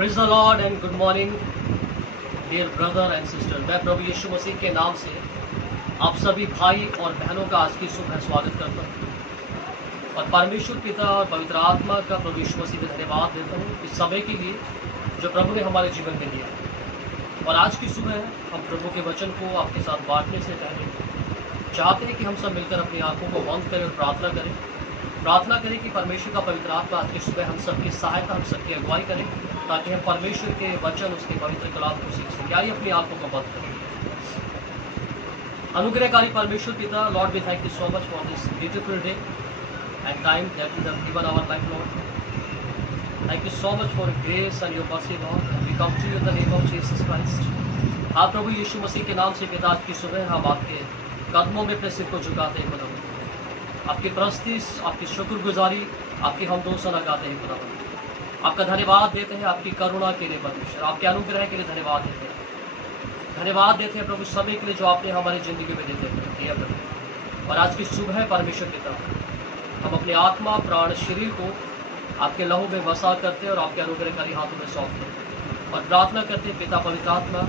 Praise the Lord and good morning dear brother and sister. मैं प्रभु यीशु मसीह के नाम से आप सभी भाई और बहनों का आज की सुबह स्वागत करता हूँ और परमेश्वर पिता और पवित्र आत्मा का प्रभु यीशु मसीह में धन्यवाद देता हूँ इस समय के लिए जो प्रभु ने हमारे जीवन में दिया। और आज की सुबह हम प्रभु के वचन को आपके साथ बांटने से पहले चाहते हैं कि हम सब मिलकर अपनी आंखों को बंद करें और प्रार्थना करें कि परमेश्वर का पवित्र आत्मा आज की सुबह हम सबकी सहायता, हम सबकी अगुवाई करें ताकि हम परमेश्वर के वचन, उसके पवित्र कलाम को सीख सकें। आइए अपनी आंखों को बंद करें। अनुग्रहकारी परमेश्वर पिता, Lord we thank you so much for this beautiful day and time that you have given our life Lord. Thank you so much for your grace and your mercy, Lord. And we come to you in the name of Jesus Christ. आप प्रभु यीशु मसीह के नाम से पिता आज की सुबह हम आपके कदमों में अपने सिर को झुकाते हैं खुदावंद। आपकी प्रस्तिस, आपकी शुक्रगुजारी, आपकी हमदोसा लगाते हैं खुदावंद। आपका धन्यवाद देते हैं आपकी करुणा के लिए परमेश्वर, आपके अनुग्रह के लिए धन्यवाद देते हैं प्रभु समय के लिए जो आपने हमारी जिंदगी में दिया प्रभु। और आज की सुबह परमेश्वर पिता हम अपने आत्मा, प्राण, शरीर को आपके लहू में वसा करते हैं और आपके अनुग्रहकारी हाथों में सौंपते हैं और प्रार्थना करते हैं पिता पवित्र आत्मा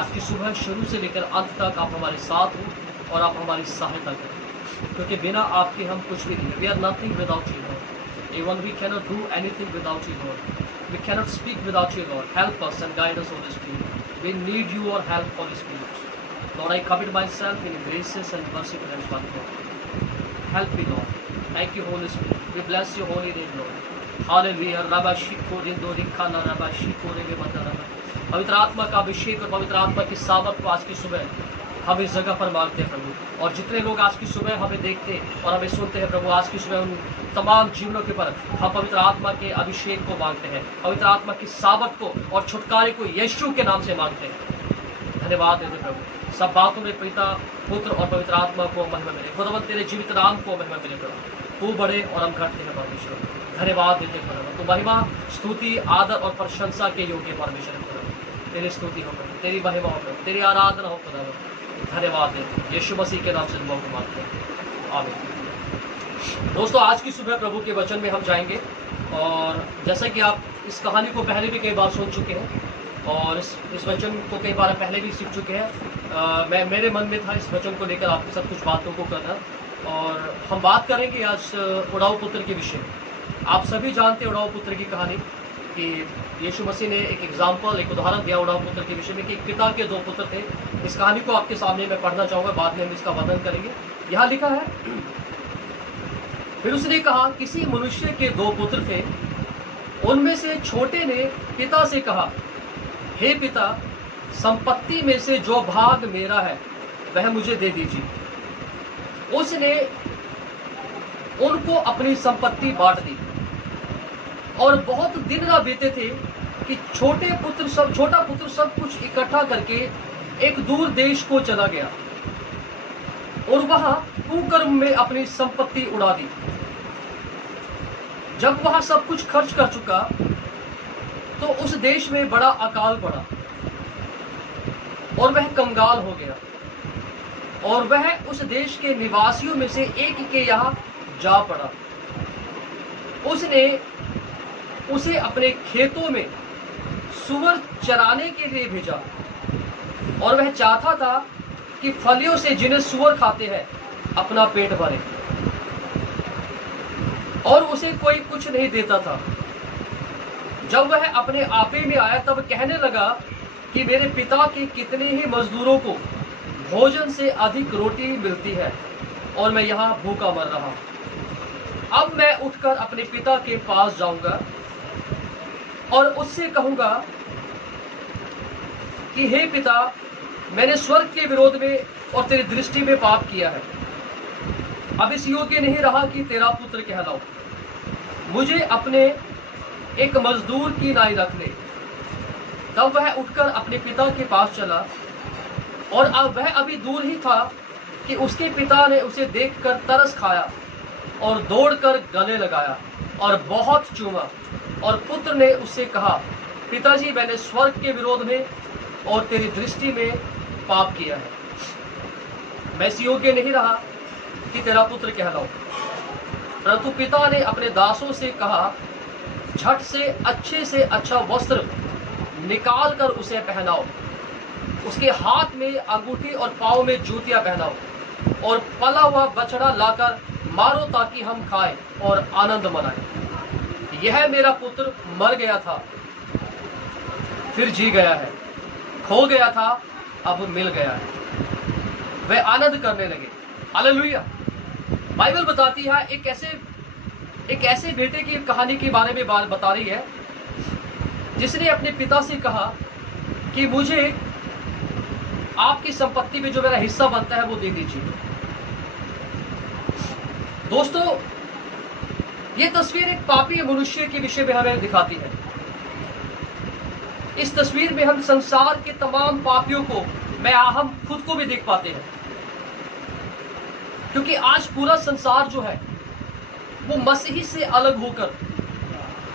आज की सुबह शुरू से लेकर अंत तक आप हमारे साथ हो और आप हमारी सहायता करें, क्योंकि बिना आपके हम कुछ भी नहीं। We are nothing without you Lord. Even we cannot do anything without you Lord. We cannot speak without you Lord. Help us and guide us Holy Spirit. We need your help Holy Spirit. Lord I commit myself in graces and merciful and love. Help me Lord. Thank you, Holy Spirit. We bless your holy name, Lord. Hallelujah. Rabba shiko rindo rikhana rabba shiko rege matana. पवित्र आत्मा का अभिषेक और पवित्र आत्मा की सामर्थ को आज की सुबह हम इस जगह पर मांगते हैं प्रभु। और जितने लोग आज की सुबह हमें देखते और हमें सुनते हैं प्रभु, आज की सुबह उन तमाम जीवनों के पर हम पवित्र आत्मा के अभिषेक को मांगते हैं, पवित्र आत्मा की सामर्थ को और छुटकारे को यीशु के नाम से मांगते हैं। धन्यवाद देते प्रभु। सब बातों में पिता, पुत्र और पवित्र आत्मा को महिमा मिले। खुदावंद तेरे जीवित नाम को महिमा मिले प्रभु। तू बड़े और हम घटते हैं परमेश्वर। धन्यवाद देते खुदावंद। तू महिमा, स्तुति, आदर और प्रशंसा के योग्य परमेश्वर है खुदावंद। तेरी स्तुति हो प्रभु, तेरी महिमा हो प्रभु, तेरी आराधना हो खुदावंद। धन्यवाद देते यीशु मसीह के नाम से दुआ को मांगते हैं, आमीन। दोस्तों आज की सुबह प्रभु के वचन में हम जाएंगे और जैसा कि आप इस कहानी को पहले भी कई बार सुन चुके हैं और इस वचन को कई बार पहले भी सीख चुके हैं। मेरे मन में था इस वचन को लेकर आपके साथ कुछ बातों को करना और हम बात करेंगे आज उड़ाऊ पुत्र के विषय में। आप सभी जानते हैं उड़ाऊ पुत्र की कहानी कि यीशु मसीह ने एक एग्जाम्पल, एक उदाहरण दिया उड़ाऊ पुत्र के विषय में कि एक पिता के दो पुत्र थे। इस कहानी को आपके सामने मैं पढ़ना चाहूँगा, बाद में हम इसका वर्णन करेंगे। यहाँ लिखा है, फिर उसने कहा किसी मनुष्य के दो पुत्र थे। उनमें से छोटे ने पिता से कहा, हे पिता, संपत्ति में से जो भाग मेरा है वह मुझे दे दीजिए। उसने उनको अपनी संपत्ति बांट दी और बहुत दिन ना बीते थे कि छोटा पुत्र सब कुछ इकट्ठा करके एक दूर देश को चला गया और वहां कुकर्म में अपनी संपत्ति उड़ा दी। जब वहां सब कुछ खर्च कर चुका तो उस देश में बड़ा अकाल पड़ा और वह कंगाल हो गया और वह उस देश के निवासियों में से एक के यहाँ जा पड़ा। उसने उसे अपने खेतों में सूअर चराने के लिए भेजा और वह चाहता था कि फलियों से जिन्हें सूअर खाते हैं अपना पेट भरे, और उसे कोई कुछ नहीं देता था। जब वह अपने आपे में आया तब कहने लगा कि मेरे पिता के कितने ही मजदूरों को भोजन से अधिक रोटी मिलती है और मैं यहाँ भूखा मर रहा हूँ। अब मैं उठकर अपने पिता के पास जाऊंगा और उससे कहूंगा कि हे पिता, मैंने स्वर्ग के विरोध में और तेरी दृष्टि में पाप किया है। अब इस योग्य नहीं रहा कि तेरा पुत्र कहलाऊं। मुझे अपने एक मजदूर की नाई रख ले। तब वह उठकर अपने पिता के पास चला और अब वह अभी दूर ही था कि उसके पिता ने उसे देखकर तरस खाया और दौड़कर गले लगाया और बहुत चूमा। और पुत्र ने उससे कहा, पिताजी, मैंने स्वर्ग के विरोध में और तेरी दृष्टि में पाप किया है। मैं इस योग्य नहीं रहा कि तेरा पुत्र कहलाऊं। परंतु पिता ने अपने दासों से कहा झट से अच्छा वस्त्र निकाल कर उसे पहनाओ, उसके हाथ में अंगूठी और पाँव में जूतियां पहनाओ, और पला हुआ बछड़ा लाकर मारो ताकि हम खाएं और आनंद मनाएं। यह मेरा पुत्र मर गया था, फिर जी गया है, खो गया था, अब मिल गया है। वे आनंद करने लगे। हालेलुया। बाइबल बताती है एक ऐसे बेटे की कहानी के बारे में बात बता रही है जिसने अपने पिता से कहा कि मुझे आपकी संपत्ति में जो मेरा हिस्सा बनता है वो दे दीजिए। दोस्तों, ये तस्वीर एक पापी मनुष्य के विषय में हमें दिखाती है। इस तस्वीर में हम संसार के तमाम पापियों को, हम खुद को भी देख पाते हैं, क्योंकि आज पूरा संसार जो है वो मसीही से अलग होकर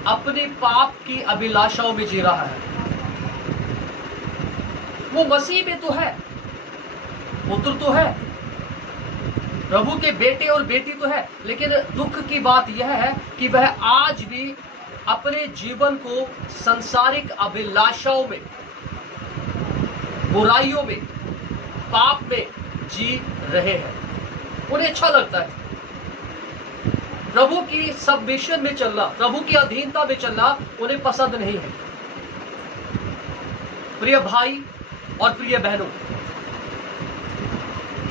अपने पाप की अभिलाषाओं में जी रहा है। वो मसीह में तो है, पुत्र तो है, प्रभु के बेटे और बेटी तो है, लेकिन दुख की बात यह है कि वह आज भी अपने जीवन को सांसारिक अभिलाषाओं में, बुराइयों में, पाप में जी रहे हैं। उन्हें अच्छा लगता है प्रभु की सबमिशन में चलना, प्रभु की अधीनता में चलना उन्हें पसंद नहीं है। प्रिय भाई और प्रिय बहनों,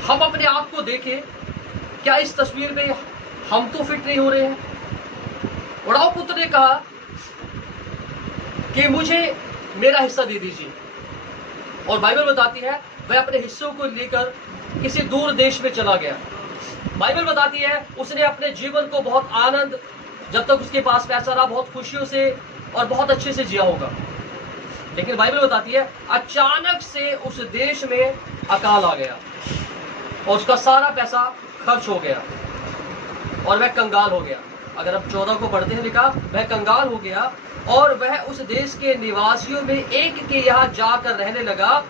हम अपने आप को देखें, क्या इस तस्वीर में हम तो फिट नहीं हो रहे हैं? उड़ाऊ पुत्र ने कहा कि मुझे मेरा हिस्सा दे दीजिए, और बाइबल बताती है वह अपने हिस्सों को लेकर किसी दूर देश में चला गया। बाइबल बताती है उसने अपने जीवन को बहुत आनंद, जब तक उसके पास पैसा रहा, बहुत खुशियों से और बहुत अच्छे से जिया होगा। लेकिन बाइबल बताती है अचानक से उस देश में अकाल आ गया और उसका सारा पैसा खर्च हो गया और वह कंगाल हो गया। अगर अब 14 को पढ़ते हैं, लिखा वह कंगाल हो गया और वह उस देश के निवासियों में एक के यहाँ जाकर रहने लगा,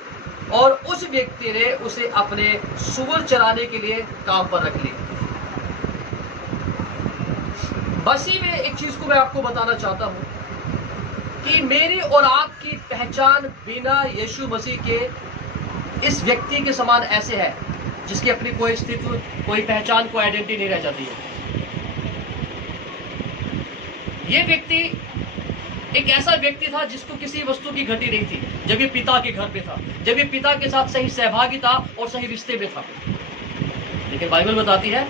और उस व्यक्ति ने उसे अपने सूअर चराने के लिए काम पर रख लिया। बसी में एक चीज को मैं आपको बताना चाहता हूं कि मेरी और आपकी पहचान बिना यीशु मसीह के इस व्यक्ति के समान ऐसे है जिसकी अपनी कोई अस्तित्व, कोई पहचान, कोई आइडेंटिटी नहीं रह जाती है। ये व्यक्ति एक ऐसा व्यक्ति था जिसको किसी वस्तु की घटी नहीं थी जब ये पिता के घर पे था, जब ये पिता के साथ सही सहभागी था और सही रिश्ते में था। लेकिन बाइबल बताती है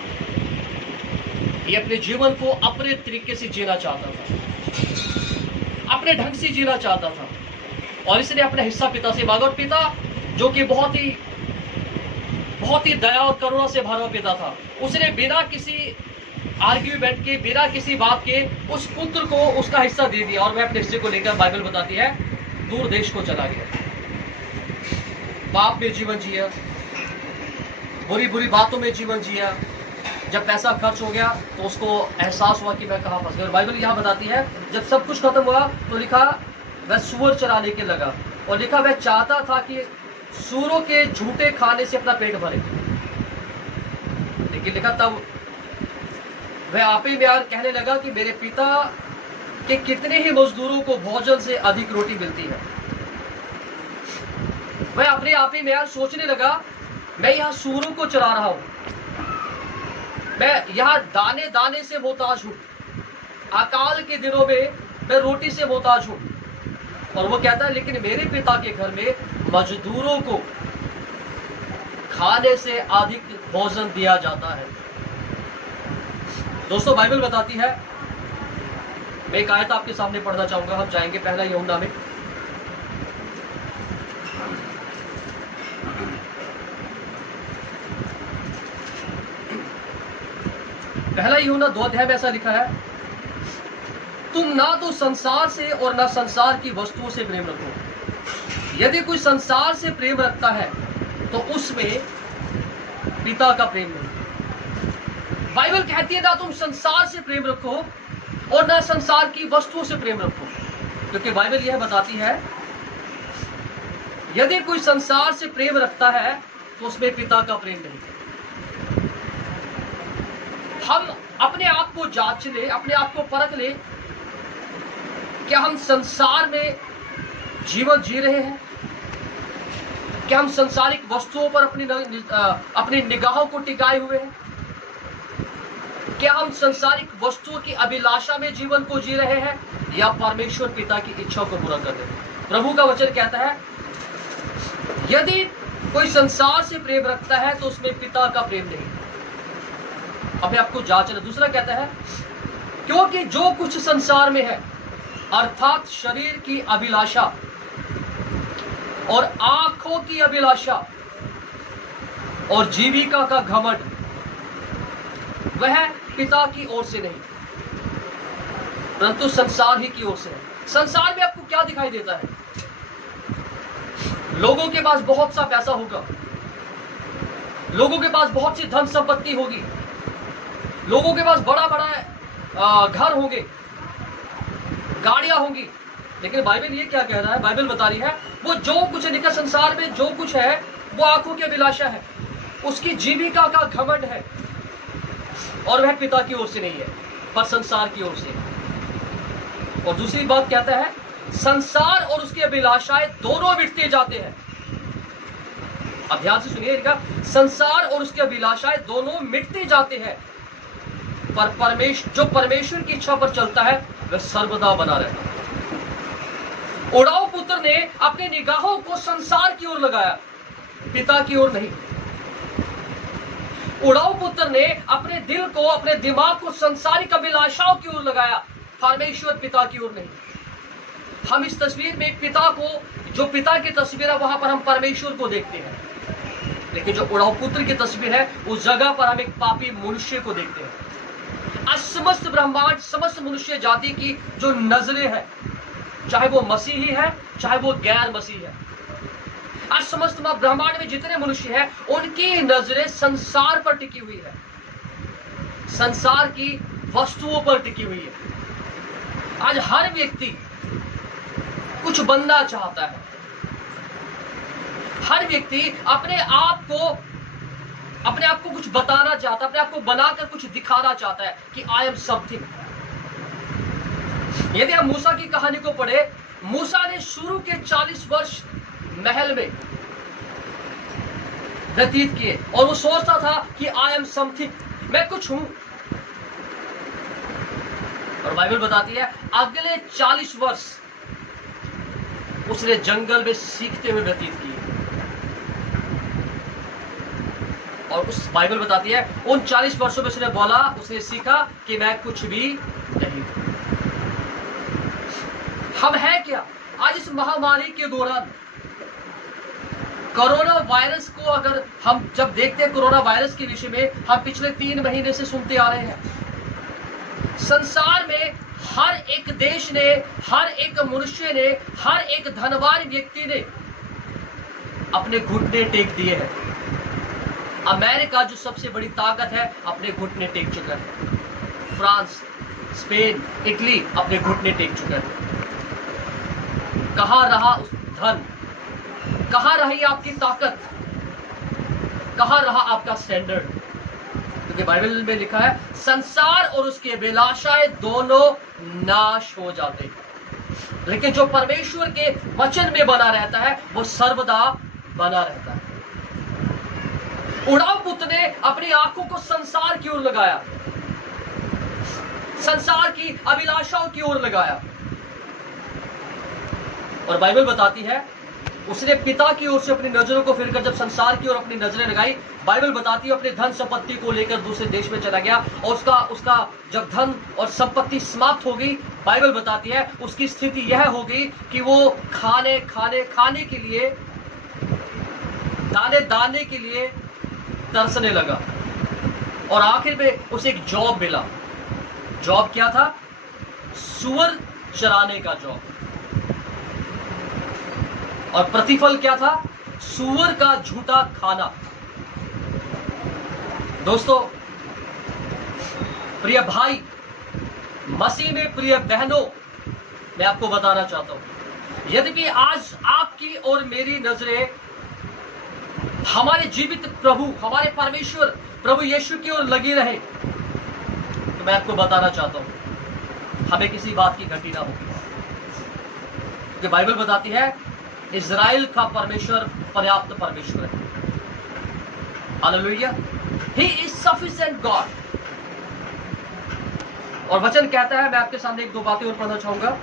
ये अपने जीवन को अपने तरीके से जीना चाहता था, अपने ढंग से जीना चाहता था, और इसने अपना हिस्सा पिता से मांगा। और पिता जो कि बहुत ही दया और करुणा से भरा हुआ पिता था, उसने बिना किसी आर्ग्यूमेंट के, बिना किसी बात के उस पुत्र को उसका हिस्सा दे दिया, और वह अपने हिस्से को लेकर, बाइबल बताती है, दूर देश को चला गया। पाप में जीवन जिया, बुरी बुरी बातों में जीवन जिया। जब पैसा खर्च हो गया तो उसको एहसास हुआ कि मैं कहाँ फंस गया। और बाइबल यहाँ बताती है जब सब कुछ खत्म हुआ तो लिखा वह सूअर चराने के लगा, और लिखा वह चाहता था कि सूअरों के झूठे खाने से अपना पेट भरे। लेकिन लिखा तब वह आपे में यार कहने लगा कि मेरे पिता के कितने ही मजदूरों को भोजन से अधिक रोटी मिलती है। वह अपने आपे में यार सोचने लगा, मैं यहाँ सूअरों को चरा रहा हूं, मैं यहाँ दाने दाने से मोहताज हूं, अकाल के दिनों में मैं रोटी से मोहताज हूं। और वो कहता है लेकिन मेरे पिता के घर में मजदूरों को खाने से अधिक भोजन दिया जाता है। दोस्तों, बाइबल बताती है, मैं एक आयत आपके सामने पढ़ना चाहूंगा। हम जाएंगे पहला यूहन्ना में, पहला यूहन्ना 2 अध्याय में ऐसा लिखा है, तुम ना तो संसार से और ना संसार की वस्तुओं से प्रेम रखो। यदि कोई संसार से प्रेम रखता है तो उसमें पिता का प्रेम नहीं। बाइबल कहती है ना तुम संसार से प्रेम रखो और ना संसार की वस्तुओं से प्रेम रखो, क्योंकि बाइबल यह बताती है यदि कोई संसार से प्रेम रखता है तो उसमें पिता का प्रेम नहीं। हम अपने आप को जांच ले, अपने आप को परख ले क्या हम संसार में जीवन जी रहे हैं? क्या हम सांसारिक वस्तुओं पर अपनी निगाहों को टिकाए हुए हैं? क्या हम सांसारिक वस्तुओं की अभिलाषा में जीवन को जी रहे हैं या परमेश्वर पिता की इच्छा को पूरा कर रहे हैं? प्रभु का वचन कहता है, यदि कोई संसार से प्रेम रखता है तो उसमें पिता का प्रेम नहीं। अपने आपको जांचना। दूसरा कहता है, क्योंकि जो कुछ संसार में है अर्थात शरीर की अभिलाषा और आंखों की अभिलाषा और जीविका का घमंड, वह पिता की ओर से नहीं परंतु संसार ही की ओर से है। संसार में आपको क्या दिखाई देता है? लोगों के पास बहुत सा पैसा होगा, लोगों के पास बहुत सी धन संपत्ति होगी, लोगों के पास बड़ा बड़ा घर होंगे, गाड़ियां होंगी। लेकिन बाइबल ये क्या कह रहा है? बाइबल बता रही है वो जो कुछ है, निकट संसार में जो कुछ है वो आंखों की अभिलाषा है, उसकी जीविका का घमंड है और वह पिता की ओर से नहीं है पर संसार की ओर से। और दूसरी बात कहता है, संसार और उसकी अभिलाषाएं दोनों मिटते जाते हैं। अब ध्यान से सुनिएगा, संसार और उसकी अभिलाषाएं दोनों मिटते जाते हैं पर जो परमेश्वर की इच्छा पर चलता है वह सर्वदा बना रहता है। उड़ाऊ पुत्र ने अपनी निगाहों को संसार की ओर लगाया, पिता की ओर नहीं। उड़ाऊ पुत्र ने अपने दिल को, अपने दिमाग को संसारिक अभिलाषाओं की ओर लगाया, परमेश्वर पिता की ओर नहीं। हम इस तस्वीर में पिता को, जो पिता की तस्वीर है वहां पर हम परमेश्वर को देखते हैं, लेकिन जो उड़ाऊ पुत्र की तस्वीर है उस जगह पर हम एक पापी मनुष्य को देखते हैं। आज समस्त ब्रह्मांड, समस्त मनुष्य जाति की जो नजरें हैं, चाहे वो मसीही है चाहे वो गैर मसीही है, आज समस्त ब्रह्मांड में जितने मनुष्य हैं उनकी नजरें संसार पर टिकी हुई है, संसार की वस्तुओं पर टिकी हुई है। आज हर व्यक्ति कुछ बनना चाहता है, हर व्यक्ति अपने आप को कुछ बताना चाहता है, अपने आप को बनाकर कुछ दिखाना चाहता है कि आई एम समथिंग। यदि हम मूसा की कहानी को पढ़े, मूसा ने शुरू के 40 वर्ष महल में व्यतीत किए और वो सोचता था कि आई एम समथिंग, मैं कुछ हूं। और बाइबल बताती है अगले 40 वर्ष उसने जंगल में सीखते हुए व्यतीत किए। और उस बाइबल बताती है उन 40 वर्षों में उसने सीखा कि मैं कुछ भी नहीं। हम हैं क्या? आज इस महामारी के दौरान कोरोना वायरस को अगर हम जब देखते हैं, कोरोना वायरस के विषय में हम पिछले 3 महीने से सुनते आ रहे हैं। संसार में हर एक देश ने, हर एक मनुष्य ने, हर एक धनवान व्यक्ति ने अपने घुटने टेक दिए हैं। अमेरिका जो सबसे बड़ी ताकत है अपने घुटने टेक चुका है। फ्रांस, स्पेन, इटली अपने घुटने टेक चुका है। कहां रहा उस धन? कहां रही आपकी ताकत? कहां रहा आपका स्टैंडर्ड? क्योंकि बाइबल में लिखा है संसार और उसकी अभिलाषाएं दोनों नाश हो जाते हैं, लेकिन जो परमेश्वर के वचन में बना रहता है वो सर्वदा बना रहता है। उड़ाऊ पुत्र ने अपनी आंखों को संसार की ओर लगाया, संसार की अभिलाषाओं की ओर लगाया, और बाइबल बताती है उसने पिता की ओर से अपनी नजरों को फिरकर जब संसार की ओर अपनी नजरें लगाई, बाइबल बताती है अपने धन संपत्ति को लेकर दूसरे देश में चला गया और उसका जब धन और संपत्ति समाप्त हो गई, बाइबल बताती है उसकी स्थिति यह हो गई कि वो खाने के लिए, दाने के लिए तरसने लगा। और आखिर में उसे एक जॉब मिला। जॉब क्या था? सुअर चराने का जॉब। और प्रतिफल क्या था? सुअर का झूठा खाना। दोस्तों, प्रिय भाई, मसीह में प्रिय बहनों, मैं आपको बताना चाहता हूं, यदि आज आपकी और मेरी नजरें हमारे जीवित प्रभु, हमारे परमेश्वर प्रभु यीशु की ओर लगी रहे, तो मैं आपको बताना चाहता हूं हमें किसी बात की घटी ना होगी। कि बाइबल बताती है इज़राइल का परमेश्वर पर्याप्त परमेश्वर है। Hallelujah, he is sufficient God. और वचन कहता है, मैं आपके सामने एक दो बातें और पढ़ना चाहूंगा।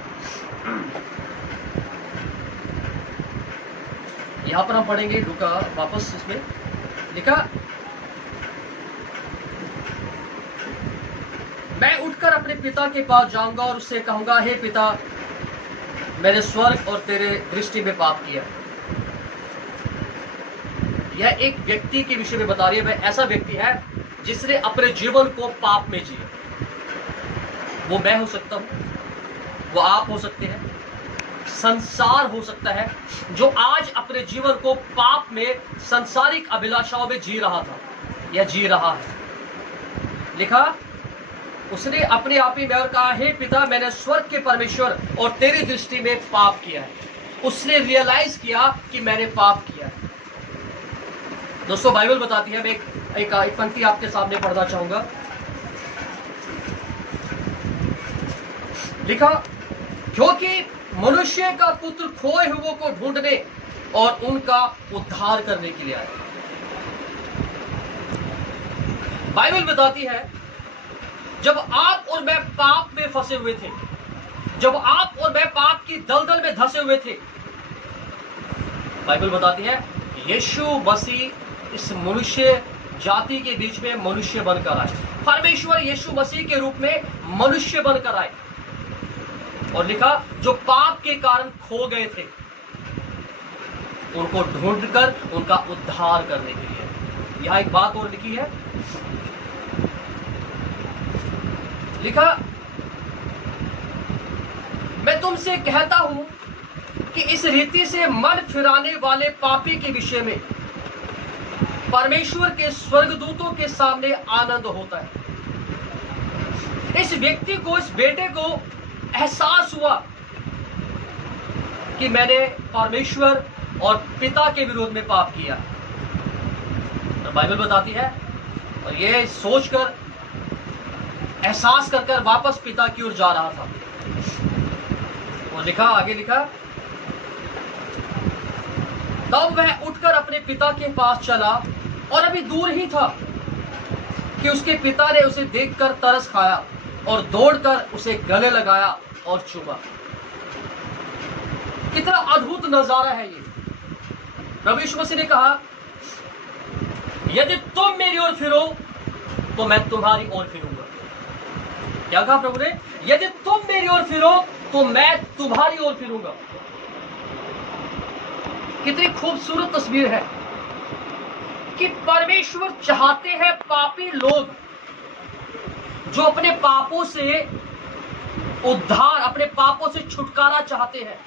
यहां पर हम पढ़ेंगे लूका, वापस इसमें लिखा, मैं उठकर अपने पिता के पास जाऊंगा और उससे कहूंगा, हे पिता, मैंने स्वर्ग और तेरे दृष्टि में पाप किया। यह एक व्यक्ति के विषय में बता रही है। वह ऐसा व्यक्ति है जिसने अपने जीवन को पाप में जिया। वो मैं हो सकता हूं, वो आप हो सकते हैं, संसार हो सकता है जो आज अपने जीवन को पाप में, सांसारिक अभिलाषाओं में जी रहा था या जी रहा है। लिखा, उसने अपने आप ही में और कहा, हे पिता, मैंने स्वर्ग के परमेश्वर और तेरी दृष्टि में पाप किया है। उसने रियलाइज किया कि मैंने पाप किया है। दोस्तों, बाइबल बताती है, मैं एक पंक्ति आपके सामने पढ़ना चाहूंगा। लिखा, क्योंकि मनुष्य का पुत्र खोए हुओं को ढूंढने और उनका उद्धार करने के लिए आया। बाइबल बताती है, जब आप और मैं पाप में फंसे हुए थे, जब आप और मैं पाप की दलदल में धंसे हुए थे, बाइबल बताती है यीशु मसीह इस मनुष्य जाति के बीच में मनुष्य बनकर आए। परमेश्वर यीशु मसीह के रूप में मनुष्य बनकर आए। और लिखा, जो पाप के कारण खो गए थे, उनको ढूंढकर उनका उद्धार करने के लिए। यहां एक बात और लिखी है, लिखा, मैं तुमसे कहता हूं कि इस रीति से मन फिराने वाले पापी के विषय में परमेश्वर के स्वर्गदूतों के सामने आनंद होता है। इस व्यक्ति को, इस बेटे को एहसास हुआ कि मैंने परमेश्वर और पिता के विरोध में पाप किया। तो बाइबल बताती है, और यह सोचकर, एहसास कर वापस पिता की ओर जा रहा था। और लिखा, आगे लिखा, तब वह उठकर अपने पिता के पास चला और अभी दूर ही था कि उसके पिता ने उसे देखकर तरस खाया और दौड़कर उसे गले लगाया और चूमा। कितना अद्भुत नजारा है ये। प्रभु यीशु मसीह ने कहा, यदि तुम मेरी ओर फिरो तो मैं तुम्हारी ओर फिरूंगा। क्या कहा प्रभु ने? यदि तुम मेरी ओर फिरो तो मैं तुम्हारी ओर फिरूंगा। कितनी खूबसूरत तस्वीर है कि परमेश्वर चाहते हैं पापी लोग जो अपने पापों से उद्धार, अपने पापों से छुटकारा चाहते हैं,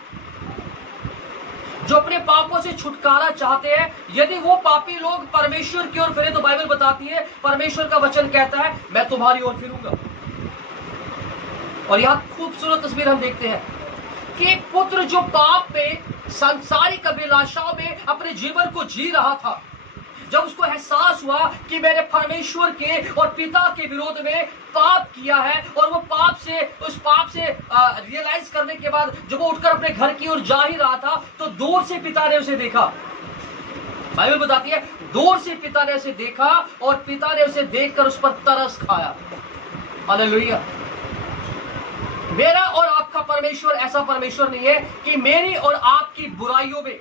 जो अपने पापों से छुटकारा चाहते हैं, यदि वो पापी लोग परमेश्वर की ओर फिरे तो बाइबल बताती है, परमेश्वर का वचन कहता है, मैं तुम्हारी ओर फिरूंगा। और यहां खूबसूरत तस्वीर हम देखते हैं कि एक पुत्र जो पाप में, सांसारिक अभिलाषाओं में अपने जीवन को जी रहा था, जब उसको एहसास हुआ कि मैंने परमेश्वर के और पिता के विरोध में पाप किया है, और वो पाप से, उस पाप से रियलाइज करने के बाद जब वो उठकर अपने घर की ओर जा ही रहा था, तो दूर से पिता ने उसे देखा। बाइबल बताती है, दूर से पिता ने उसे देखा और पिता ने उसे देखकर उस पर तरस खाया। हालेलुया। मेरा और आपका परमेश्वर ऐसा परमेश्वर नहीं है कि मेरी और आपकी बुराइयों में,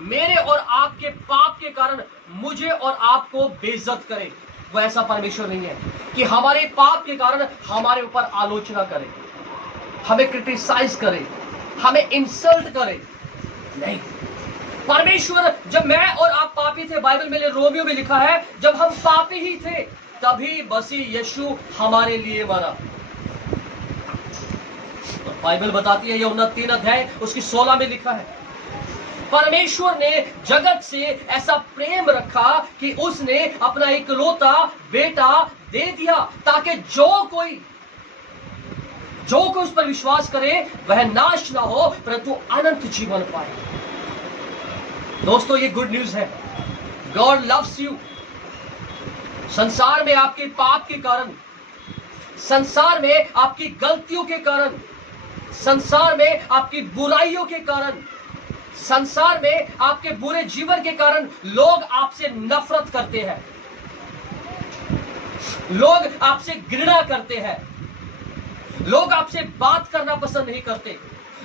मेरे और आपके पाप के कारण मुझे और आपको बेइज्जत करे। वो ऐसा परमेश्वर नहीं है कि हमारे पाप के कारण हमारे ऊपर आलोचना करे, हमें क्रिटिसाइज करे, हमें इंसल्ट करे। नहीं, परमेश्वर, जब मैं और आप पापी थे, बाइबल में रोमियो में लिखा है, जब हम पापी ही थे तभी मसीह यीशु हमारे लिए मरा। बाइबल बताती है, यूहन्ना 3 अध्याय उसकी 16 में लिखा है, परमेश्वर ने जगत से ऐसा प्रेम रखा कि उसने अपना इकलौता बेटा दे दिया, ताकि जो कोई उस पर विश्वास करे वह नाश ना हो परंतु अनंत जीवन पाए। दोस्तों, ये गुड न्यूज है। God loves you. संसार में आपके पाप के कारण, संसार में आपकी गलतियों के कारण संसार में आपकी बुराइयों के कारण, संसार में आपके बुरे जीवन के कारण लोग आपसे नफरत करते हैं, लोग आपसे घृणा करते हैं, लोग आपसे बात करना पसंद नहीं करते,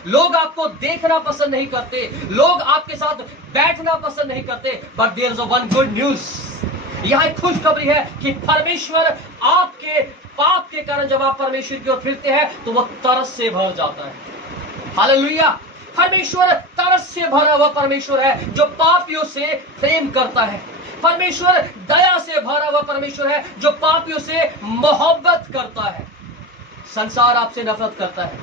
लोग आपको देखना पसंद नहीं करते, लोग आपके साथ बैठना पसंद नहीं करते। But there is one good news, यह एक खुशखबरी है कि परमेश्वर आपके पाप के कारण जब आप परमेश्वर की ओर फिरते हैं तो वह तरस से भर जाता है। हालेलुया। परमेश्वर तरस से भरा हुआ परमेश्वर है जो पापियों से प्रेम करता है। परमेश्वर दया से भरा हुआ परमेश्वर है जो पापियों से मोहब्बत करता है। संसार आपसे नफरत करता है,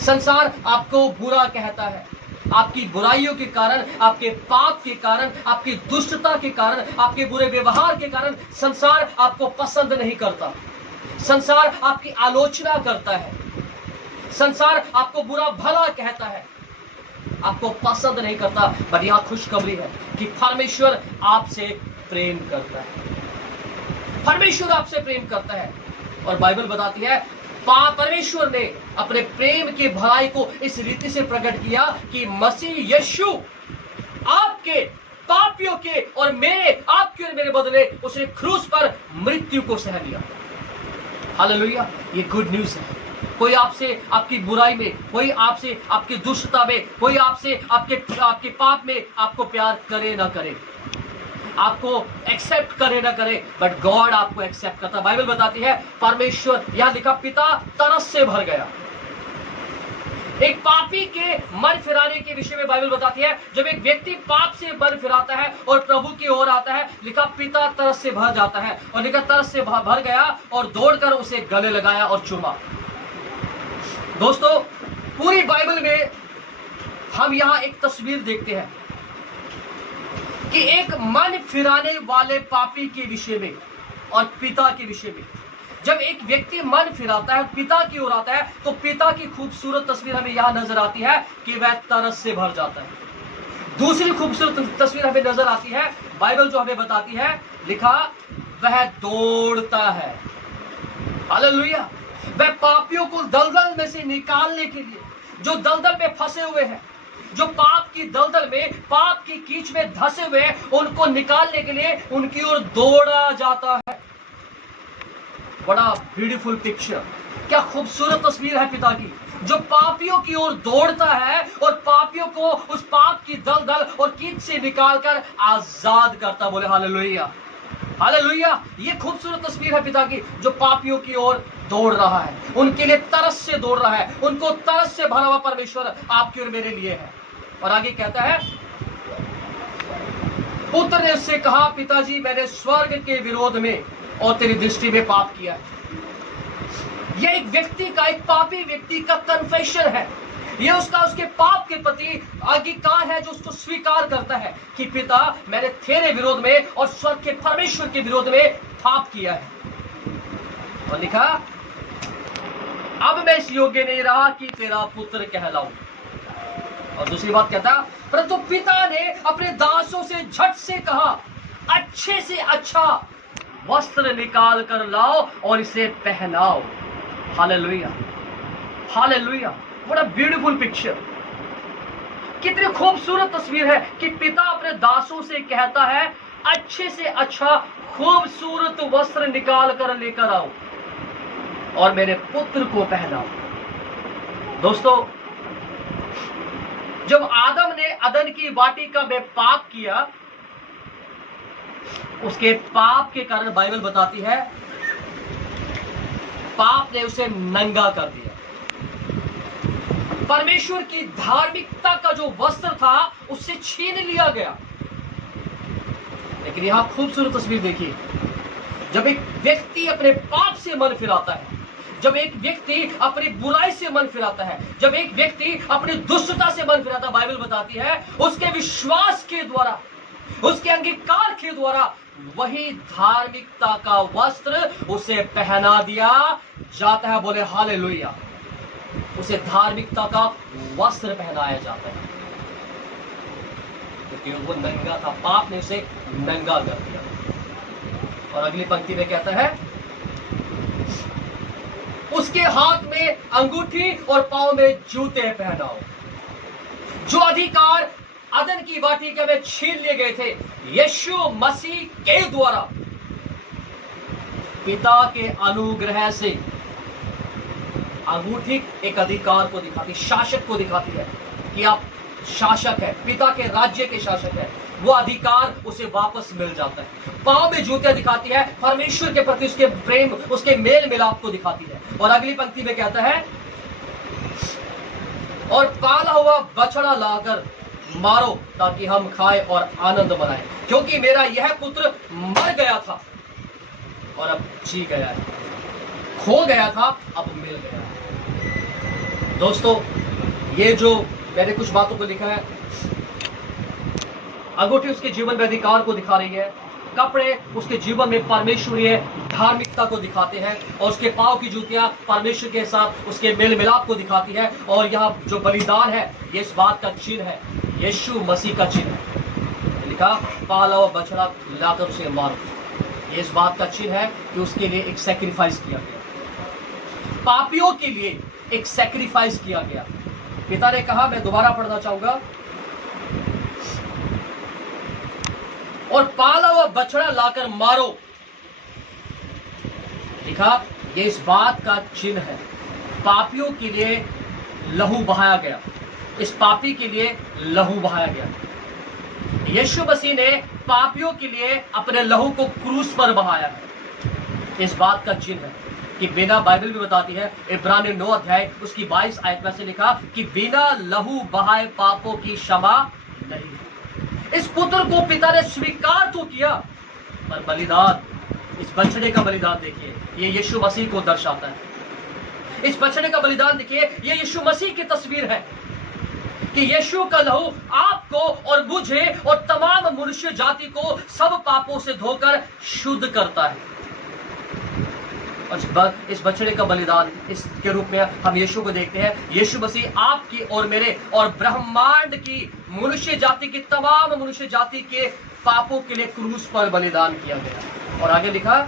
संसार आपको बुरा कहता है, आपकी बुराइयों के कारण, आपके पाप के कारण, आपकी दुष्टता के कारण, आपके बुरे व्यवहार के कारण संसार आपको पसंद नहीं करता, संसार आपकी आलोचना करता है, संसार आपको बुरा भला कहता है, आपको पसंद नहीं करता। पर यह खुशखबरी है कि परमेश्वर आपसे प्रेम करता है, परमेश्वर आपसे प्रेम करता है। और बाइबल बताती है परमेश्वर ने अपने प्रेम की भलाई को इस रीति से प्रकट किया कि मसीह यीशु आपके पापियों के और मेरे, आपके और मेरे बदले उसने क्रूस पर मृत्यु को सह लिया। हालेलुया। ये गुड न्यूज है। कोई आपसे आपकी बुराई में, कोई आपसे आपकी दुष्टता में, कोई आपसे आपके पाप में आपको प्यार करे ना करे, आपको एक्सेप्ट करे ना करे, बट गॉड आपको एक्सेप्ट करता। बाइबल बताती है परमेश्वर, यहां लिखा, पिता तरस से भर गया। एक पापी के मन फिराने के विषय में बाइबल बताती है, जब एक व्यक्ति पाप से मन फिराता है और प्रभु की ओर आता है, लिखा पिता तरस से भर जाता है, और लिखा तरस से भर गया और दौड़कर उसे गले लगाया और चूमा। दोस्तों, पूरी बाइबल में हम यहां एक तस्वीर देखते हैं कि एक मन फिराने वाले पापी के विषय में और पिता के विषय में। जब एक व्यक्ति मन फिराता है, पिता की ओर आता है, तो पिता की खूबसूरत तस्वीर हमें यहां नजर आती है कि वह तरस से भर जाता है। दूसरी खूबसूरत तस्वीर हमें नजर आती है, बाइबल जो हमें बताती है, लिखा वह दौड़ता है। हालेलुया। वह पापियों को दलदल में से निकालने के लिए, जो दलदल में फंसे हुए हैं, जो पाप की दलदल में, पाप की कीच में धंसे हुए, उनको निकालने के लिए उनकी ओर दौड़ा जाता है। बड़ा ब्यूटीफुल पिक्चर, क्या खूबसूरत तस्वीर है पिता की, जो पापियों की ओर दौड़ता है और पापियों को उस पाप की दलदल और कीच से निकालकर आजाद करता। बोले हालेलुया, हालेलुया। ये खूबसूरत तस्वीर है पिता की, जो पापियों की ओर दौड़ रहा है, उनके लिए तरस से दौड़ रहा है। उनको तरस से भरा हुआ परमेश्वर आपके और मेरे लिए है। और आगे कहता है, पुत्र ने उससे कहा, पिताजी मैंने स्वर्ग के विरोध में और तेरी दृष्टि में पाप किया है। यह एक व्यक्ति का, एक पापी व्यक्ति का कन्फेशन है। यह उसके पाप के प्रति अंगीकार है, जो उसको स्वीकार करता है कि पिता मैंने तेरे विरोध में और स्वर्ग के परमेश्वर के विरोध में पाप किया है। और लिखा, अब मैं इस योग्य नहीं रहा कि तेरा पुत्र कहलाऊं। और दूसरी बात कहता, परंतु पिता ने अपने दासों से झट से कहा, अच्छे से अच्छा वस्त्र निकाल कर लाओ और इसे पहनाओ। Hallelujah, hallelujah. What a beautiful picture. कितनी खूबसूरत तस्वीर है कि पिता अपने दासों से कहता है, अच्छे से अच्छा खूबसूरत वस्त्र निकाल कर लेकर आओ और मेरे पुत्र को पहनाओ। दोस्तों, जब आदम ने अदन की वाटिका में पाप किया, उसके पाप के कारण बाइबल बताती है पाप ने उसे नंगा कर दिया। परमेश्वर की धार्मिकता का जो वस्त्र था उससे छीन लिया गया। लेकिन यहां खूबसूरत तस्वीर देखिए, जब एक व्यक्ति अपने पाप से मन फिराता है, जब एक व्यक्ति अपनी बुराई से मन फिराता है, जब एक व्यक्ति अपनी दुष्टता से मन फिराता है, बाइबल बताती है उसके विश्वास के द्वारा, उसके अंगीकार के द्वारा वही धार्मिकता का वस्त्र उसे पहना दिया जाता है। बोले हालेलुया। उसे धार्मिकता का वस्त्र पहनाया जाता है, क्योंकि वो नंगा था, पाप ने उसे नंगा कर दिया। और अगली पंक्ति में कहता है, उसके हाथ में अंगूठी और पांव में जूते पहनाओ। जो अधिकार अदन की वाटिका में छीन लिए गए थे, यीशु मसीह के द्वारा पिता के अनुग्रह से, अंगूठी एक अधिकार को दिखाती, शासक को दिखाती है कि आप शासक है, पिता के राज्य के शासक है। वो अधिकार उसे वापस मिल जाता है। पांव में जूते दिखाती है परमेश्वर के प्रति उसके प्रेम, उसके मेल मिलाप को दिखाती है। और अगली पंक्ति में कहता है, और पाला हुआ बछड़ा लाकर मारो ताकि हम खाएं और आनंद मनाएं, क्योंकि मेरा यह पुत्र मर गया था और अब जी गया है, खो गया था अब मिल गया है। दोस्तों, ये जो मैंने कुछ बातों को लिखा है, अंगूठी उसके जीवन में अधिकार को दिखा रही है, कपड़े उसके जीवन में परमेश्वरीय धार्मिकता को दिखाते हैं, और उसके पांव की जूतियां परमेश्वर के साथ उसके मेल मिलाप को दिखाती है। और यहाँ जो बलिदान है, ये इस बात का चिन्ह है, यीशु मसीह का चिन्ह है। लिखा, पाला हुआ बछड़ा लाकर उसे मारो, ये इस बात का चिन्ह है कि उसके लिए एक सैक्रिफाइस किया गया, पापियों के लिए एक सैक्रिफाइस किया गया। पिता ने कहा, मैं दोबारा पढ़ना चाहूंगा, और पाला हुआ बछड़ा लाकर मारो। लिखा, ये इस बात का चिन्ह है, पापियों के लिए लहू बहाया गया, इस पापी के लिए लहू बहाया गया। यीशु मसीह ने पापियों के लिए अपने लहू को क्रूस पर बहाया है। इस बात का चिन्ह है कि बिना, बाइबल भी बताती है, इब्रानी 9 अध्याय उसकी 22 आयत में से लिखा कि बिना लहू बहाए पापों की क्षमा नहीं। इस पुत्र को पिता ने स्वीकार तो किया, पर बलिदान, इस बछड़े का बलिदान देखिए, ये यीशु मसीह को दर्शाता है। इस बछड़े का बलिदान देखिए, ये यीशु मसीह की तस्वीर है कि यीशु का लहू आपको और मुझे और तमाम मनुष्य जाति को सब पापों से धोकर शुद्ध करता है। और इस बछड़े का बलिदान इसके रूप में हम यीशु को देखते हैं। यीशु मसीह आपकी और मेरे और ब्रह्मांड की मनुष्य जाति की, तमाम मनुष्य जाति के पापों के लिए क्रूस पर बलिदान किया गया। और आगे लिखा,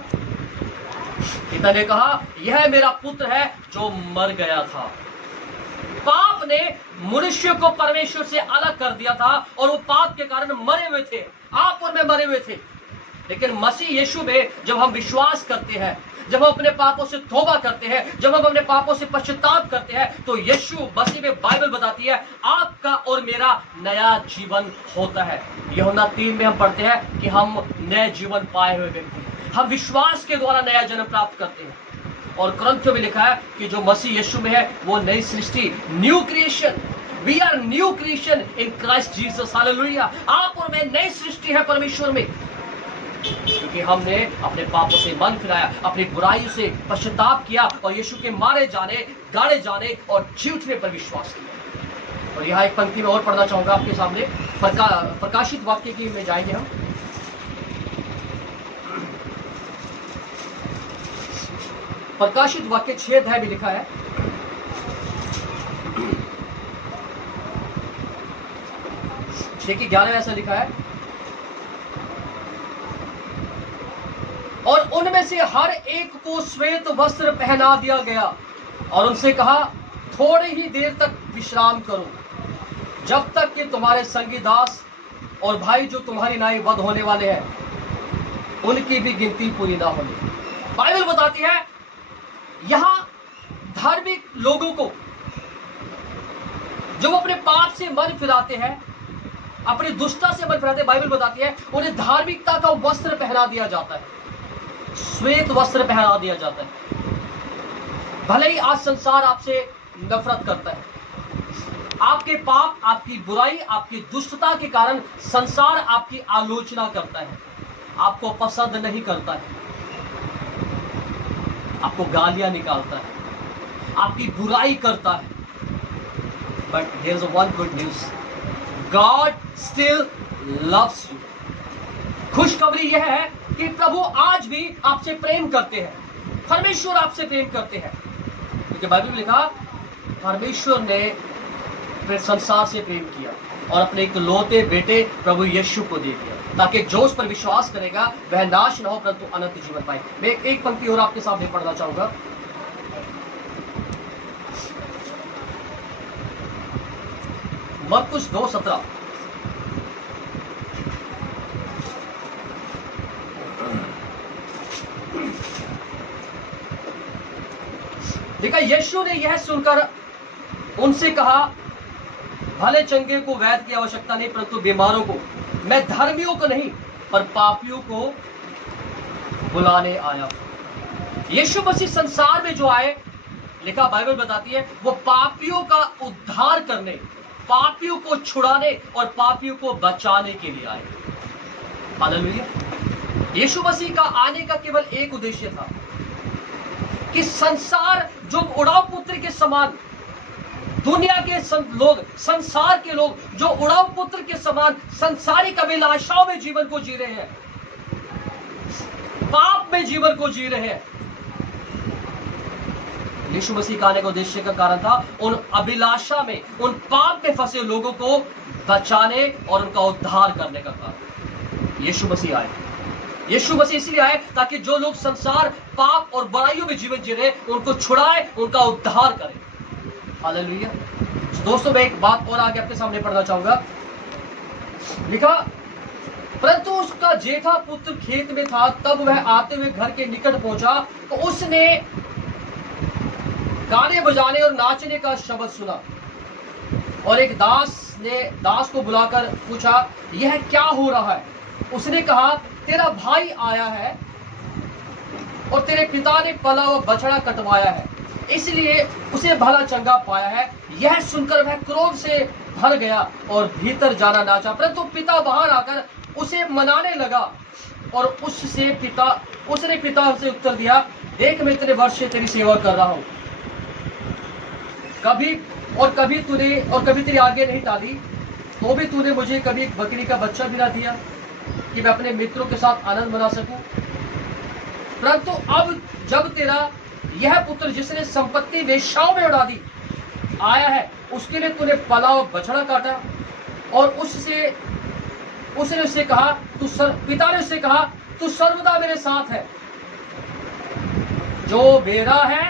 पिता ने कहा, यह मेरा पुत्र है जो मर गया था। पाप ने मनुष्य को परमेश्वर से अलग कर दिया था और वो पाप के कारण मरे हुए थे, आप और मैं मरे हुए थे। लेकिन मसीह यीशु में जब हम विश्वास करते हैं, जब हम अपने पापों से तौबा करते हैं, जब हम अपने पापों से पश्चाताप करते हैं, तो यीशु मसीह में बाइबल बताती है आपका और मेरा नया जीवन होता है। यूहन्ना 3 में हम पढ़ते हैं कि हम नए जीवन पाए हुए व्यक्ति, हम विश्वास के द्वारा नया जन्म प्राप्त करते हैं। और ग्रंथों में लिखा है कि जो मसीह यीशु में है वो नई सृष्टि, new creation, we are new creation in Christ Jesus, hallelujah. आप और मैं नई सृष्टि है परमेश्वर में, क्योंकि हमने अपने पापों से मन फिराया, अपनी बुराई से पश्चाताप किया और यीशु के मारे जाने, गाड़े जाने और जी उठने पर विश्वास किया। और यहाँ एक पंक्ति में और पढ़ना चाहूंगा आपके सामने, प्रकाशित वाक्य की में जाएंगे हम। प्रकाशित वाक्य 6 अध्याय में लिखा है, छह की 11 ऐसा लिखा है, और उनमें से हर एक को श्वेत वस्त्र पहना दिया गया और उनसे कहा, थोड़ी ही देर तक विश्राम करो, जब तक कि तुम्हारे संगी दास और भाई जो तुम्हारी नाई वध होने वाले हैं उनकी भी गिनती पूरी ना होने। बाइबल बताती है यहां धार्मिक लोगों को जो अपने पाप से मन फिराते हैं, अपनी दुष्टता से मन फिराते हैं, बाइबल बताती है उन्हें धार्मिकता का वस्त्र पहना दिया जाता है, श्वेत वस्त्र पहना दिया जाता है। भले ही आज संसार आपसे नफरत करता है, आपके पाप, आपकी बुराई, आपकी दुष्टता के कारण संसार आपकी आलोचना करता है, आपको पसंद नहीं करता है, आपको गालियां निकालता है, आपकी बुराई करता है। But there is one good news, God still loves you. खुशखबरी यह है कि प्रभु आज भी आपसे प्रेम करते हैं, परमेश्वर आपसे प्रेम करते हैं, क्योंकि बाइबल में लिखा परमेश्वर ने संसार से प्रेम किया और अपने इकलौते बेटे प्रभु यीशु को दे दिया, ताकि जो उस पर विश्वास करेगा वह नाश न हो परंतु अनंत जीवन पाए। मैं एक पंक्ति और आपके सामने पढ़ना चाहूंगा, मरकुस 2:17। देखा, यीशु ने यह सुनकर उनसे कहा, भले चंगे को वैद्य की आवश्यकता नहीं, परंतु बीमारों को। मैं धर्मियों को नहीं पर पापियों को बुलाने आया। यीशु मसीह संसार में जो आए, लिखा बाइबल बताती है, वो पापियों का उद्धार करने, पापियों को छुड़ाने और पापियों को बचाने के लिए आए। हालेलुया। यीशु मसीह का आने का केवल एक उद्देश्य था कि संसार जो उड़ाव पुत्र के समान, दुनिया के लोग, संसार के लोग जो उड़ाव पुत्र के समान संसारिक अभिलाषाओं में जीवन को जी रहे हैं, पाप में जीवन को जी रहे हैं, यीशु मसीह का आने का उद्देश्य का कारण था उन अभिलाषा में, उन पाप में फंसे लोगों को बचाने और उनका उद्धार करने का कारण यीशु मसीह आए। यीशु मसीह इसलिए आए ताकि जो लोग संसार, पाप और बुराइयों में जीवन जी रहे, उनको छुड़ाए, उनका उद्धार करे। हालेलुया। दोस्तों, मैं एक बात और आगे आपके सामने पढ़ना चाहूंगा। लिखा, परंतु उसका जेठा पुत्र खेत में था, तब वह आते हुए घर के निकट पहुंचा तो उसने गाने बजाने और नाचने का शब्द सुना, और एक दास ने दास को बुलाकर पूछा, यह क्या हो रहा है? उसने कहा, तेरा भाई आया है और तेरे पिता ने पला हुआ बछड़ा कटवाया है, इसलिए उसे भला चंगा पाया है। यह सुनकर वह क्रोध से भर गया और भीतर जाना ना चाहा, परंतु पिता बाहर आकर उसे मनाने लगा, और उसने पिता से उत्तर दिया, देख, मैं इतने वर्ष से तेरी सेवा कर रहा हूं, कभी तेरी आगे नहीं टाली, तो भी तूने मुझे कभी एक बकरी का बच्चा भी ना दिया कि मैं अपने मित्रों के साथ आनंद मना सकूं। परंतु अब जब तेरा यह पुत्र जिसने संपत्ति वेश्याओं में उड़ा दी आया है, उसके लिए तूने पला हुआ बछड़ा काटा, और उसने उससे कहा, पिता ने उससे कहा, तू सर्वदा मेरे साथ है, जो मेरा है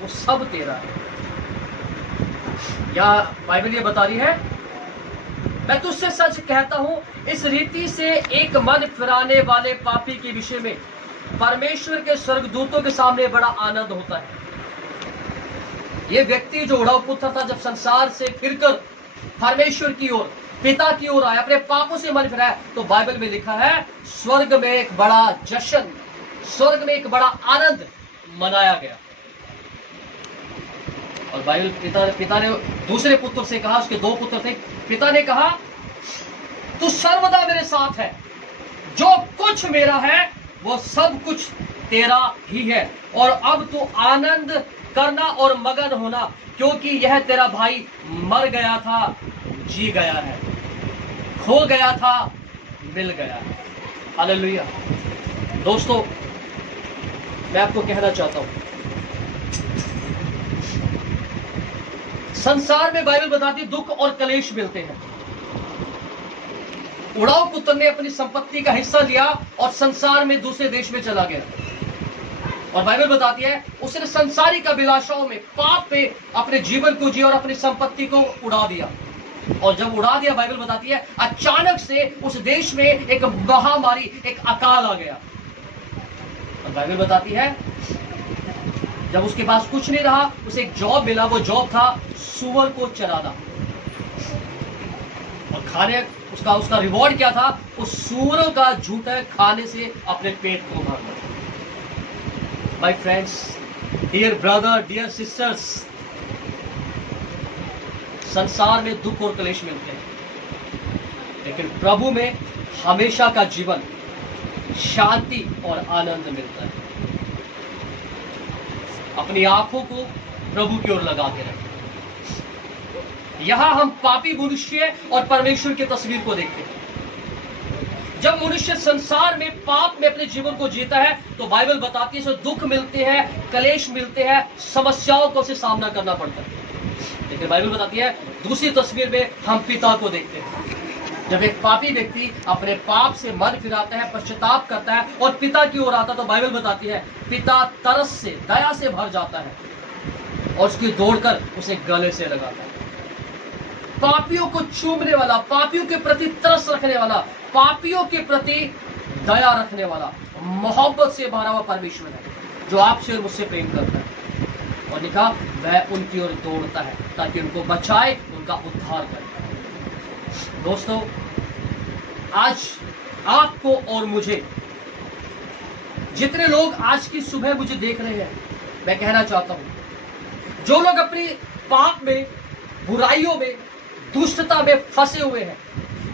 वो सब तेरा है। या बाइबल ये बता रही है, मैं तुझसे सच कहता हूं, इस रीति से एक मन फिराने वाले पापी के विषय में परमेश्वर के स्वर्गदूतों के सामने बड़ा आनंद होता है। ये व्यक्ति जो उड़ाव पुत्र था, जब संसार से फिरकर परमेश्वर की ओर, पिता की ओर आया, अपने पापों से मन फिराया, तो बाइबल में लिखा है, स्वर्ग में एक बड़ा जश्न, स्वर्ग में एक बड़ा आनंद मनाया गया। और बाइबल पिता ने दूसरे पुत्र से कहा, उसके 2 पुत्र थे, पिता ने कहा, तू सर्वदा मेरे साथ है, जो कुछ मेरा है वो सब कुछ तेरा ही है, और अब तू आनंद करना और मगन होना, क्योंकि यह तेरा भाई मर गया था, जी गया है, खो गया था, मिल गया है। हालेलुया। दोस्तों, मैं आपको कहना चाहता हूं, संसार में बाइबल बताती दुख और कलेश मिलते हैं। उड़ाव पुत्र ने अपनी संपत्ति का हिस्सा लिया और संसार में दूसरे देश में चला गया, और बाइबल बताती है उसने संसारिक अभिलाषाओं में, पाप पे अपने जीवन को जिया और अपनी संपत्ति को उड़ा दिया। और जब उड़ा दिया, बाइबल बताती है अचानक से उस देश में एक महामारी, एक अकाल आ गया। और बाइबल बताती है जब उसके पास कुछ नहीं रहा, उसे एक जॉब मिला, वो जॉब था सूअर को चराना, और खाने उसका रिवॉर्ड क्या था? उस सूअरों का झूठा खाने से अपने पेट को भरना। My friends, dear brother, dear sisters, संसार में दुख और क्लेश मिलते हैं, लेकिन प्रभु में हमेशा का जीवन, शांति और आनंद मिलता है। अपनी आंखों को प्रभु की ओर लगा के रखें। यहां हम पापी मनुष्य और परमेश्वर की तस्वीर को देखते हैं। जब मनुष्य संसार में पाप में अपने जीवन को जीता है, तो बाइबल बताती है उसे दुख मिलते हैं, क्लेश मिलते हैं, समस्याओं को उसे सामना करना पड़ता है। लेकिन बाइबल बताती है दूसरी तस्वीर में हम पिता को देखते हैं। जब एक पापी व्यक्ति अपने पाप से मन फिराता है, पश्चाताप करता है और पिता की ओर आता है, तो बाइबल बताती है पिता तरस से, दया से भर जाता है और उसकी दौड़कर उसे गले से लगाता है। पापियों को चूमने वाला, पापियों के प्रति तरस रखने वाला, पापियों के प्रति दया रखने वाला, मोहब्बत से भरा हुआ परमेश्वर है जो आपसे और मुझसे प्रेम करता है। और लिखा वह उनकी ओर दौड़ता है ताकि उनको बचाए, उनका उद्धार करे। दोस्तों, आज आपको और मुझे, जितने लोग आज की सुबह मुझे देख रहे हैं, मैं कहना चाहता हूं, जो लोग अपनी पाप में, बुराइयों में, दुष्टता में फंसे हुए हैं,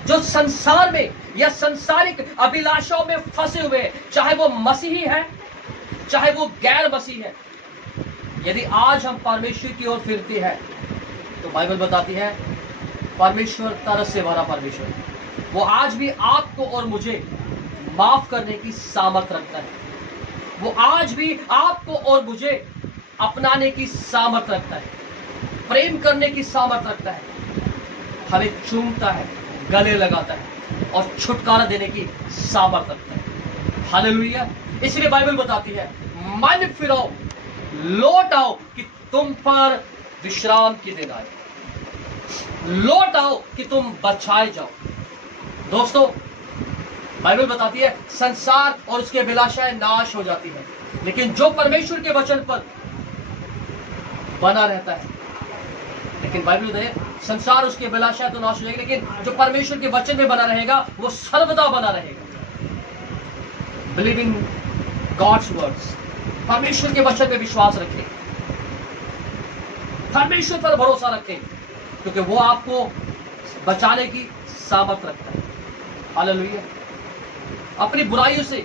जो संसार में या संसारिक अभिलाषाओं में फंसे हुए हैं, चाहे वो मसीही है चाहे वो गैर मसीह है, यदि आज हम परमेश्वर की ओर फिरते हैं तो बाइबल बताती है परमेश्वर तरस से भरा परमेश्वर है। वो आज भी आपको और मुझे माफ करने की सामर्थ रखता है। वो आज भी आपको और मुझे अपनाने की सामर्थ रखता है, प्रेम करने की सामर्थ रखता है, हमें चूमता है, गले लगाता है और छुटकारा देने की सामर्थ रखता है। हालेलुया। इसलिए बाइबल बताती है मन फिराओ, लौट आओ कि तुम पर विश्राम की दिन आए, लौट आओ कि तुम बचाए जाओ। दोस्तों, बाइबल बताती है संसार और उसकी अभिलाषाएं नाश हो जाती है, लेकिन जो परमेश्वर के वचन पर बना रहता है, लेकिन बाइबल बताती है संसार उसकी अभिलाषाएं तो नाश हो जाएगी, लेकिन जो परमेश्वर के वचन में बना रहेगा वो सर्वदा बना रहेगा। बिलीव इन गॉड्स वर्ड्स, परमेश्वर के वचन पे विश्वास रखें, परमेश्वर पर भरोसा रखें, क्योंकि वो आपको बचाने की सामर्थ रखता है। हालेलुया। अपनी बुराइयों से,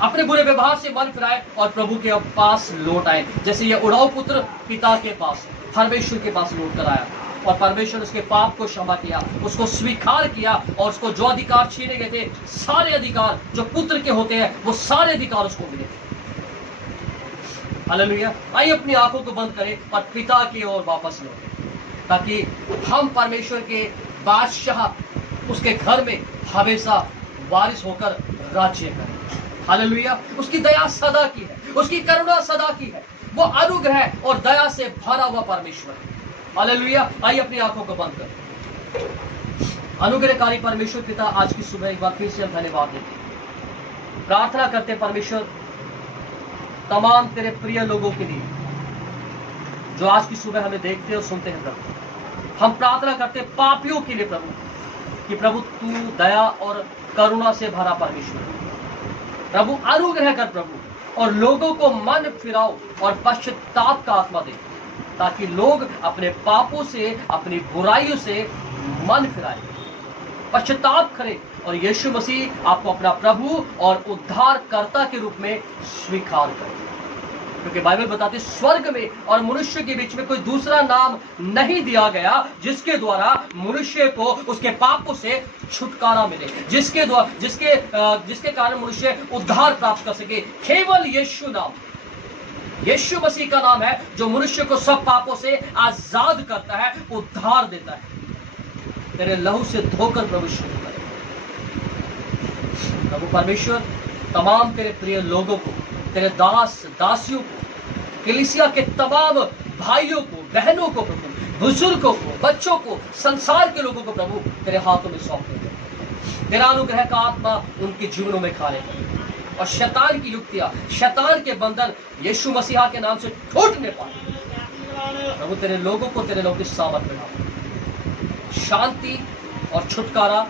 अपने बुरे व्यवहार से मन फिराए और प्रभु के पास लौट आए, जैसे ये उड़ाऊ पुत्र पिता के पास, परमेश्वर के पास लौट कर आया और परमेश्वर उसके पाप को क्षमा किया, उसको स्वीकार किया और उसको जो अधिकार छीने गए थे, सारे अधिकार जो पुत्र के होते हैं, वो सारे अधिकार उसको मिले। हालेलुया। आइए अपनी आंखों को बंद करें और पिता की ओर वापस लौटें, ताकि हम परमेश्वर के बादशाह, उसके घर में हमेशा वारिस होकर राज्य करें। हालेलुया। उसकी दया सदा की है, उसकी करुणा सदा की है, वो अनुग्रह और दया से भरा हुआ परमेश्वर है। हालेलुया। आइए अपनी आंखों को बंद करें। अनुग्रहकारी परमेश्वर पिता, आज की सुबह एक बार फिर से हम धन्यवाद देते हैं, प्रार्थना करते परमेश्वर तमाम तेरे प्रिय लोगों के लिए जो आज की सुबह हमें देखते और सुनते हैं प्रभु। हम प्रार्थना करते पापियों के लिए प्रभु, कि प्रभु तू दया और करुणा से भरा परमेश्वर प्रभु, अनुग्रह कर प्रभु, और लोगों को मन फिराओ और पश्चाताप का आत्मा दे, ताकि लोग अपने पापों से, अपनी बुराइयों से मन फिराए, पश्चाताप करें और यीशु मसीह आपको अपना प्रभु और उद्धारकर्ता के रूप में स्वीकार करें। क्योंकि बाइबल बताती है स्वर्ग में और मनुष्य के बीच में कोई दूसरा नाम नहीं दिया गया जिसके द्वारा मनुष्य को उसके पापों से छुटकारा मिले, जिसके कारण मनुष्य उद्धार प्राप्त कर सके। केवल यीशु नाम, यीशु मसीह का नाम है जो मनुष्य को सब पापों से आजाद करता है, उद्धार देता है। तेरे लहू से धोकर प्रभु शुद्ध करे। प्रभु परमेश्वर तमाम तेरे प्रिय लोगों को, तेरे दास दासियों को, कलीसिया के तमाम भाइयों को, बहनों को प्रभु, बुजुर्गों को, बच्चों को, संसार के लोगों को प्रभु तेरे हाथों में सौंप दे। तेरा अनुग्रह का आत्मा उनके जीवनों में खाने पाए और शैतान की युक्तियां, शैतान के बंधन यीशु मसीहा के नाम से टूटने पाए। प्रभु तेरे लोगों को तेरे लोगों की सामर्थ में ला, शांति और छुटकारा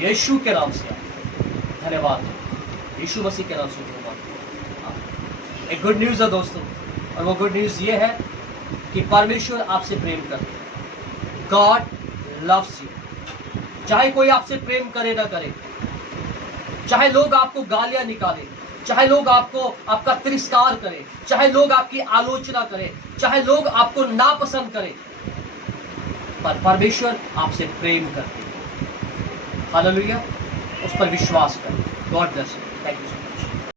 यीशु के नाम से आए। धन्यवाद यीशु मसीह के नाम से धन्यवाद। एक गुड न्यूज़ है दोस्तों, और वो गुड न्यूज़ ये है कि परमेश्वर आपसे प्रेम करते हैं। God loves you. चाहे कोई आपसे प्रेम करे ना करे, चाहे लोग आपको गालियां निकालें, चाहे लोग आपका तिरस्कार करें, चाहे लोग आपकी आलोचना करें, चाहे लोग आपको नापसंद करें, पर परमेश्वर आपसे प्रेम करते हैं। हालेलुया। उस पर विश्वास करें। God bless you. Thank you.